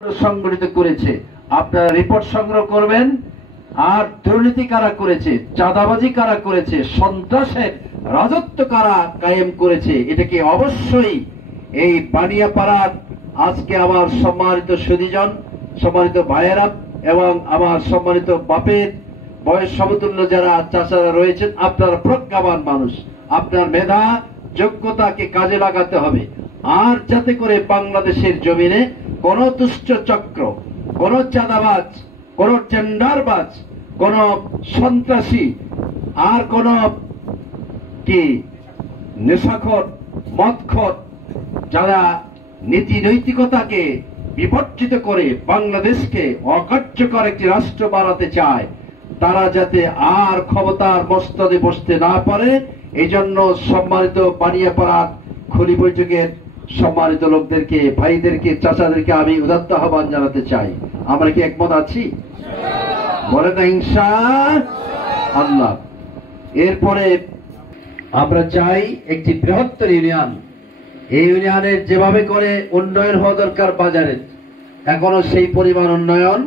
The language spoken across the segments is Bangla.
সংগঠিত করেছে, আপনারা রিপোর্ট সংগ্রহ করবেন। আর দুর্নীতি কারা করেছে, চাঁদাবাজি কারা করেছে, সন্ত্রাসের রাজত্ব কারা কায়েম করেছে, এটাকে অবশ্যই এই বানিয়াপাড়ার আজকে আমার সম্মানিত সুধীজন, সম্মানিত ভাইয়েরা এবং আমার সম্মানিত বাপের বয়স সমতুল্য যারা চাচারা রয়েছেন, আপনারা প্রজ্ঞাবান মানুষ, আপনার মেধা যোগ্যতাকে কাজে লাগাতে হবে। আর যাতে করে বাংলাদেশের জমিনে কোন দুষ্ট চক্র, কোন চাঁদাবাজ, কোন টেন্ডারবাজ, কোন সন্ত্রাসী আর কোন কি নেশাখোর, মদখোর যারা নীতি নৈতিকতাকে বিবর্জিত করে বাংলাদেশকে অকার্যকর একটি রাষ্ট্র বানাতে চায়, তারা যাতে আর ক্ষমতার মস্তদে বসতে না পারে, এই জন্য সম্মানিত বানিয়াপাড়ার খুলি বৈঠকের সম্মানিত লোকদেরকে, ভাইদেরকে, চাচাদেরকে আমি উদাত্ত আহ্বান জানাতে চাই। আমরা কি একমত আছি? বলে না ইনশাআল্লাহ। এরপরে আমরা চাই একটি বৃহত্তর ইউনিয়ন। এই ইউনিয়নের যেভাবে করে উন্নয়ন হওয়া দরকার বাজারের, এখনো সেই পরিমাণ উন্নয়ন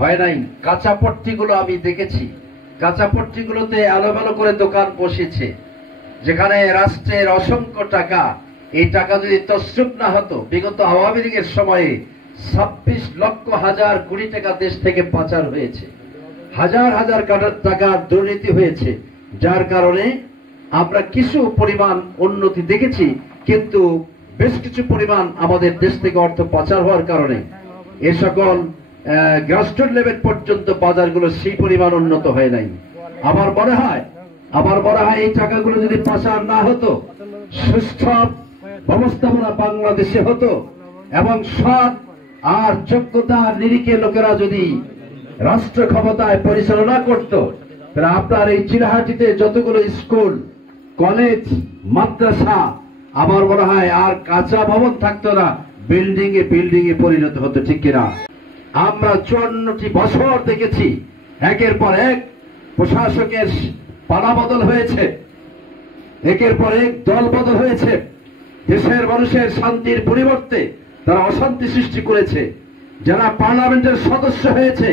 হয় নাই। কাঁচাপট্টিগুলো আমি দেখেছি, কাঁচাপট্টিগুলোতে আলোভালো করে দোকান বসেছে, যেখানে রাষ্ট্রের অসংখ্য টাকা, এই টাকা যদি তসরুপ না হতো, বিগত আওয়ামী লীগের সময়ে 26 লক্ষ হাজার কোটি টাকা দেশ থেকে পাচার হয়েছে, হাজার হাজার টাকা দুর্নীতি হয়েছে, যার কারণে আমরা কিছু পরিমাণ উন্নতি দেখেছি, কিন্তু বেশ কিছু পরিমাণ আমাদের দেশ থেকে অর্থ পাচার হওয়ার কারণে এ সকল গ্রাসরুট লেভেল পর্যন্ত বাজারগুলো সেই পরিমাণ উন্নত হয় নাই। আমার মনে হয় এই টাকাগুলো যদি পাচার না হতো, সুষ্ঠু ব্যবস্থাপনা বাংলাদেশে হতো এবং সৎ আর যোগ্যতার নিরিখে লোকেরা যদি রাষ্ট্র ক্ষমতায় পরিচালনা করত, তাহলে আপনার এই চিলাহাটিতে যতগুলো স্কুল, কলেজ, মাদ্রাসা, আমার মনে হয় আর কাঁচা ভবন থাকতো না, বিল্ডিং এ পরিণত হতো, ঠিক কিনা? আমরা 54টি বছর দেখেছি একের পর এক প্রশাসকের পালাবদল হয়েছে, একের পর এক দল বদল হয়েছে, দেশের মানুষের শান্তির পরিবর্তে তারা অশান্তি সৃষ্টি করেছে। যারা পার্লামেন্টের সদস্য হয়েছে,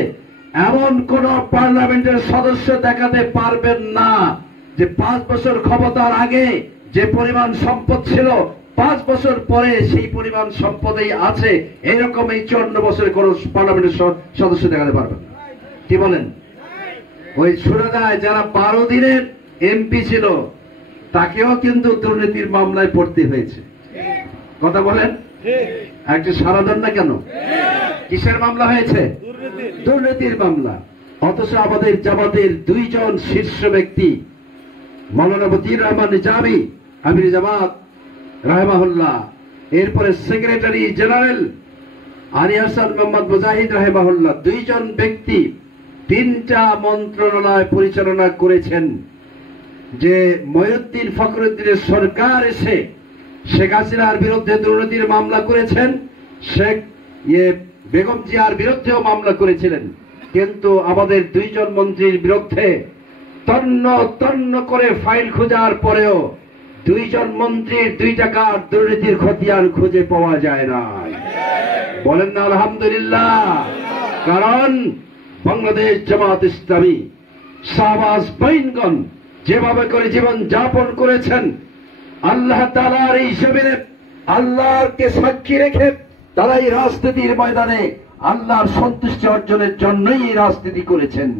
এমন কোন পার্লামেন্টের সদস্য দেখাতে পারবেন না যে 5 বছর ক্ষমতার আগে যে পরিমাণ সম্পদ ছিল 5 বছর পরে সেই পরিমাণ সম্পদেই আছে, এরকম এই 54 বছরের কোন পার্লামেন্টের সদস্য দেখাতে পারবেন না। কি বলেন? ওই শোনা যায় যারা 12 দিনের এমপি ছিল, তাকেও কিন্তু দুর্নীতির মামলায় পড়তে হয়েছে। কথা বলেন? একটু সারা দেন না কেন? কিসের মামলা হয়েছে? দুর্নীতির মামলা। অথচ আমাদের জামাতের 2 জন শীর্ষ ব্যক্তি, মৌলানা মতিউর রহমান নিজামী আমির জামাত রাহিমাহুল্লাহ, এরপরে সেক্রেটারি জেনারেল আলী হাসান মোহাম্মদ মুজাহিদ রাহিমাহুল্লাহ, 2 জন ব্যক্তি 3টা মন্ত্রণালয় পরিচালনা করেছেন। যে মঈনুদ্দিন ফখরুদ্দিনের সরকার এসে শেখ হাসিনার বিরুদ্ধে দুর্নীতির মামলা করেছেন, শেখ বেগম জিয়ার বিরুদ্ধেও মামলা করেছিলেন, কিন্তু আমাদের 2 জন মন্ত্রীর বিরুদ্ধে তন্ন করে ফাইল খোঁজার পরেও 2 জন মন্ত্রীর 2 টাকার দুর্নীতির খতিয়ান খুঁজে পাওয়া যায় না। বলেন না আলহামদুলিল্লাহ? কারণ বাংলাদেশ জামাত ইসলামী, শাহবাজ বাইনগণ যেভাবে করে জীবন যাপন করেছেন, আল্লাহ তাআলার এই জমিনে আল্লাহকে সাক্ষী রেখে তারা এই রাজনীতির ময়দানে আল্লাহর সন্তুষ্টি অর্জনের জন্যই এই রাজনীতি করেছেন।